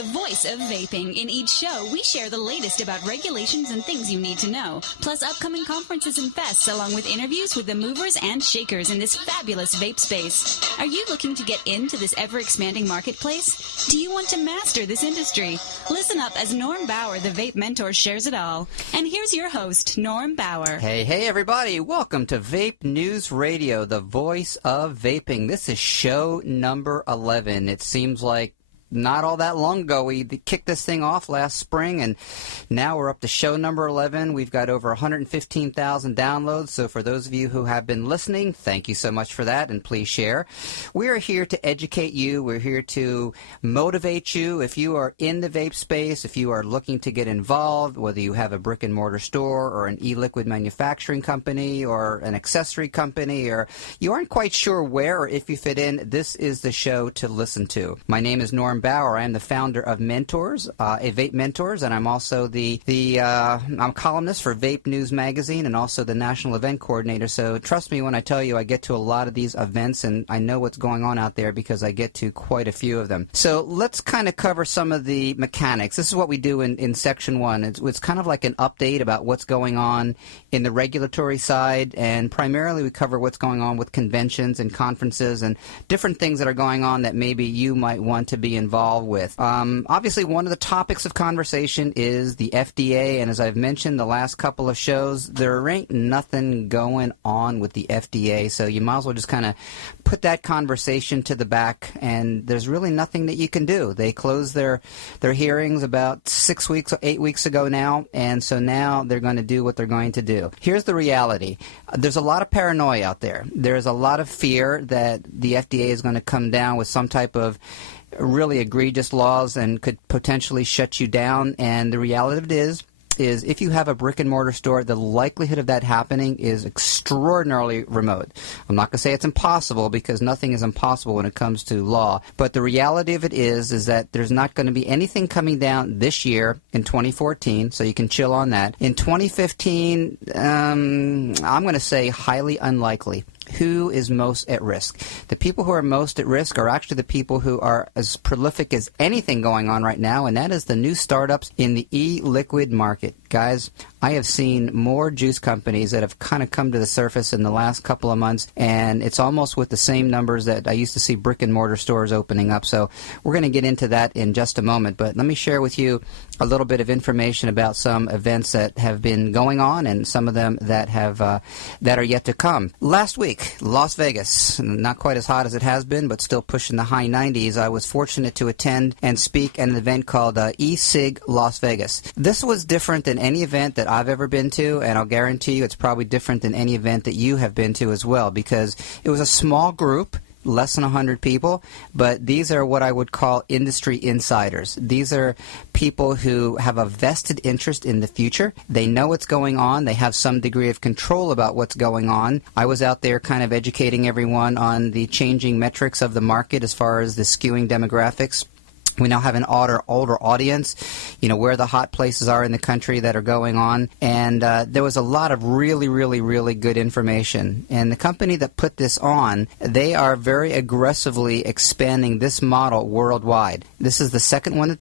the voice of vaping. In each show, we share the latest about regulations and things you need to know, plus upcoming conferences and fests, along with interviews with the movers and shakers in this fabulous vape space. Are you looking to get into this ever-expanding marketplace? Do you want to master this industry? Listen up as Norm Bauer, the Vape Mentor, shares it all. And here's your host, Norm Bauer. Hey, everybody. Welcome to Vape News Radio, the voice of vaping. This is show number 11. It seems like not all that long ago, we kicked this thing off last spring, and now we're up to show number 11. We've got over 115,000 downloads, so for those of you who have been listening, thank you so much for that, and please share. We are here to educate you. We're here to motivate you. If you are in the vape space, if you are looking to get involved, whether you have a brick-and-mortar store or an e-liquid manufacturing company or an accessory company, or you aren't quite sure where or if you fit in, this is the show to listen to. My name is Norm Bauer. I am the founder of Mentors, VapeMentors, and I'm also I'm a columnist for Vape News Magazine and also the national event coordinator. So trust me when I tell you I get to a lot of these events and I know what's going on out there because I get to quite a few of them. So let's kind of cover some of the mechanics. This is what we do in Section 1. It's kind of like an update about what's going on in the regulatory side, and primarily we cover what's going on with conventions and conferences and different things that are going on that maybe you might want to be involved with. Obviously, one of the topics of conversation is the FDA, and as I've mentioned the last couple of shows, there ain't nothing going on with the FDA, so you might as well just kind of put that conversation to the back, and there's really nothing that you can do. They closed their hearings about 6 weeks or 8 weeks ago now, and so now they're going to do what they're going to do. Here's the reality. There's a lot of paranoia out there. There's a lot of fear that the FDA is going to come down with some type of really egregious laws and could potentially shut you down. And the reality of it is if you have a brick-and-mortar store, the likelihood of that happening is extraordinarily remote. I'm not going to say it's impossible because nothing is impossible when it comes to law, but the reality of it is that there's not going to be anything coming down this year in 2014, so you can chill on that. In 2015, I'm going to say highly unlikely. Who is most at risk? The people who are most at risk are actually the people who are as prolific as anything going on right now, and that is the new startups in the e-liquid market. Guys, I have seen more juice companies that have kind of come to the surface in the last couple of months, and it's almost with the same numbers that I used to see brick-and-mortar stores opening up. So we're going to get into that in just a moment, but let me share with you a little bit of information about some events that have been going on and some of them that have that are yet to come. Last week, Las Vegas, not quite as hot as it has been, but still pushing the high 90s. I was fortunate to attend and speak at an event called eCC Las Vegas. This was different than any event that I've ever been to, and I'll guarantee you it's probably different than any event that you have been to as well, because it was a small group, less than 100 people, but these are what I would call industry insiders. These are people who have a vested interest in the future. They know what's going on. They have some degree of control about what's going on. I was out there kind of educating everyone on the changing metrics of the market as far as the skewing demographics. We now have an older audience, where the hot places are in the country that are going on. And there was a lot of really, really, really good information. And the company that put this on, they are very aggressively expanding this model worldwide. This is the second one